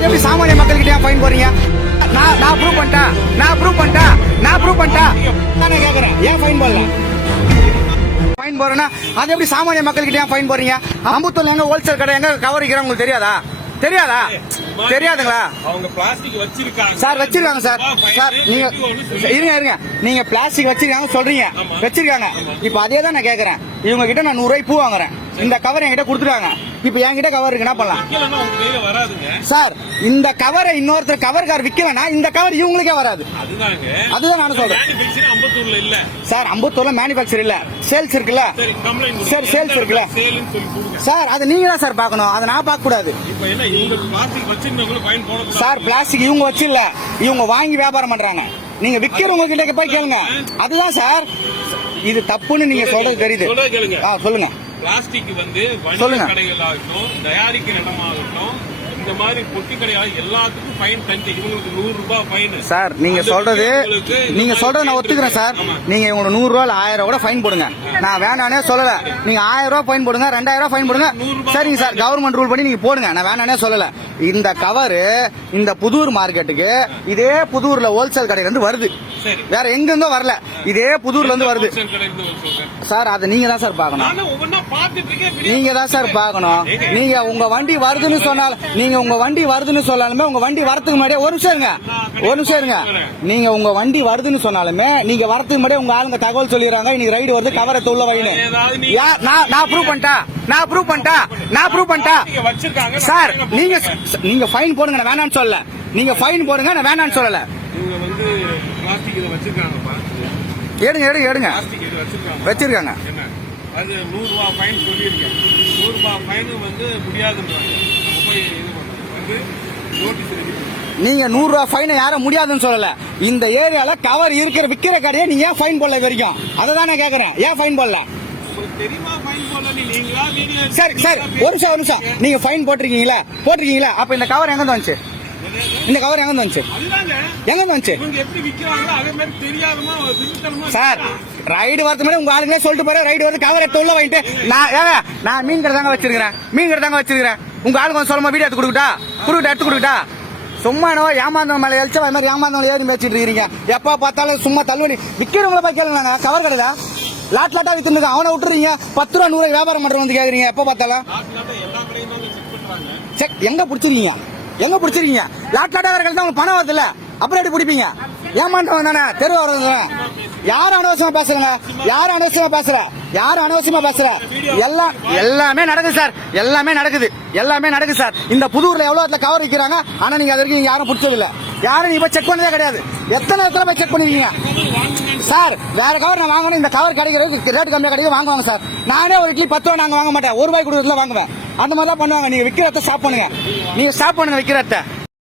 அது எப்படி சாமானிய மக்கள்கிட்ட ஏன் ஃபைன் போறீங்க? நான் ப்ரூவ் பண்ணிட்டேன் நானே கேக்குறேன், ஏன் ஃபைன் போடல? ஃபைன் போறேன்னா அது எப்படி சாமானிய மக்கள்கிட்ட ஏன் ஃபைன் போறீங்க? அம்பத்தூர்ல எங்க ஹோல்சேல் கடை எங்க கவர் விற்கிறோம் உங்களுக்கு தெரியாதுங்களா? அவங்க பிளாஸ்டிக் வச்சிருக்காங்க சார், வச்சிருக்காங்க சார். சார் நீங்க இருங்க, நீங்க பிளாஸ்டிக் வச்சிருக்காங்க சொல்றீங்க, வச்சிருக்காங்க. இப்ப அதே தான் நான் கேக்குறேன். இவங்க கிட்ட நான் 100 ரூபாய் பூ வாங்குறேன், இந்த கவர் என்கிட்ட கொடுத்துருக்காங்க. இப்ப என்கிட்ட கவர் இருக்கு, என்ன பண்ணலாம் சார்? இந்த கவரை இன்னொருத்தர் கவர் கார் விக்கலன்னா இந்த கவர் இவங்களுக்கே வராது. அதுதான் நான் சொல்றேன் சார். அம்பத்தூர்ல மேனுபேக்சர் இல்ல, சேல்ஸ் இருக்குல்ல சார், சேல்ஸ் இருக்குல்ல சார். அது நீங்க தான் சார் பாக்கணும், அதை நான் பார்க்க கூடாது சார். பிளாஸ்டிக் இவங்க வச்சு இல்ல, இவங்க வாங்கி வியாபாரம் பண்றாங்க. நீங்க விக்கிறவங்க கிட்ட போய் கேளுங்க. அதுதான் சார், இது தப்புன்னு நீங்க சொல்றது தெரியுது. சொல்லுங்க. பிளாஸ்டிக் வந்து வணிக கடைகளாகட்டும், தயாரிக்கிற இடமாகட்டும், இந்த மாதிரி பொட்டி கடையாக எல்லாத்துக்கும் ஃபைன் தந்து இவங்களுக்கு 100 ரூபாய் ஃபைன் சார். நீங்க சொல்றது நான் ஒத்துக்கிறேன் சார். நீங்க இவங்க 100 ரூபாய் 1000 கூட ஃபைன் போடுங்க, நான் வேணானே சொல்லல. நீங்க 1000 ரூபாய் ஃபைன் போடுங்க, 2000 ரூபாய் ஃபைன் போடுங்க, சரிங்க சார். கவர்மெண்ட் ரூல் பண்ணி நீங்க போடுங்க, நான் வேணானே சொல்லல. இந்த கவரு இந்த புதூர் மார்க்கெட்டுக்கு இதே புதூர்ல ஹோல்சேல் கடையில இருந்து வருது, வேற எங்க இருந்தோ வரல, இதே புதூர்ல இருந்து வருது சார். அதை நீங்க தான் சார் பாக்கணும், நீங்க தான் சார் பாக்கணும். நீங்க உங்க வண்டி வருதுன்னு சொன்னாலுமே உங்க வண்டி வரதுக்கு முன்னாடியே ஒரு நிமிஷம் இருங்க. நீங்க உங்க வண்டி வருதுன்னு சொன்னாலுமே நீங்க வரதுக்கு முன்னாடியே உங்க ஆளுங்க தகவல் சொல்லிடுறாங்க, இன்னைக்கு ரைடு வருது, கவரை தொல்ல வைன்னு. நான் ப்ரூவ் பண்ணிட்டேன் சார். நீங்க ஃபைன் போடுங்க, நான் வேணான்னு சொல்லல. நீங்க ஃபைன் போடுங்க, நான் வேணான்னு சொல்லல. எடுங்க வச்சிருக்காங்க. அது 100 ரூபாய் ஃபைன் சொல்லியிருக்கேன். 100 ரூபாய் ஃபைன் வந்து முடியாதுன்றாங்க. நம்ம போய் வந்து நோட்டீஸ் எழுதி. நீங்க 100 ரூபாய் ஃபைன் யாரும் முடியாதுன்னு சொல்லல. இந்த ஏரியால கவர் விக்கிற கடையை நீங்க ஏன் ஃபைன் போடல வரைக்கும்? அதை தான் நான் கேக்குறேன், ஏன் ஃபைன் போடல? தெரியுமா ஃபைன் போடல? நீங்களா வீடியோ சரி ஒரு நிமிஷம். நீங்க ஃபைன் போட்டிருக்கீங்களா? அப்ப இந்த கவர் எங்க வந்துச்சு? சார், ரைடு வரது மாதிரி உங்க ஆளுங்களே சொல்லிட்டு போற, ரைடு வந்து கவர் எடுத்து உள்ள வாங்கிட்டு நான் மீன் கடை தாங்க வச்சிருக்கிறேன். உங்க ஆளுங்க சொல்லுமா வீடியோ எடுத்து கொடுக்கட்டா? சும்மா என்னவோ ஏமாந்தவங்க மேல எழுச்சா அது மாதிரி ஏமாந்தவங்க ஏறி பேசிட்டு இருக்கீங்க. எப்ப பார்த்தாலும் சும்மா தள்ளுவடி விக்கிறவங்கள போய் கேளுங்க. கவர் கடை லாட்டா வித்துருங்க, அவனை விட்டுறீங்க. 10 ரூபா 100 வியாபாரம் பண்ற வந்து கேக்குறீங்க. எப்ப பார்த்தாலும் எங்க பிடிச்சிருக்கீங்க? லாட்டாடவர்கள் தான் உங்களுக்கு பணம் வருதுல்ல, அப்புறம் எப்படி பிடிப்பீங்க? ஏமாண்டவன் தானே, தெரு வர்றது. யாரும் அனவசியமா பேசுற? எல்லாமே நடக்குது சார். இந்த புதூர்ல எவ்வளவு கவர் விற்கிறாங்க, ஆனா நீங்க அது வரைக்கும் யாரும் பிடிச்சதில்ல. யாரும் நீங்க செக் பண்ணதே கிடையாது. எத்தனை இடத்துல போய் செக் பண்ணிருக்கீங்க சார்? வேற கவர் நான் வாங்கணும், இந்த கவர் கிடைக்கிறதுக்கு ரேட் கம்மியா கிடைக்கும், வாங்குவாங்க சார். நானே ஒரு இட்லி 10 ரூபா நாங்க வாங்க மாட்டேன், 1 ரூபாய் கொடுக்கறதுல வாங்குவேன். அந்த மாதிரிலாம் பண்ணுவாங்க. நீங்க விக்கிறத ஸ்டாப் பண்ணுங்க, விக்கிறத.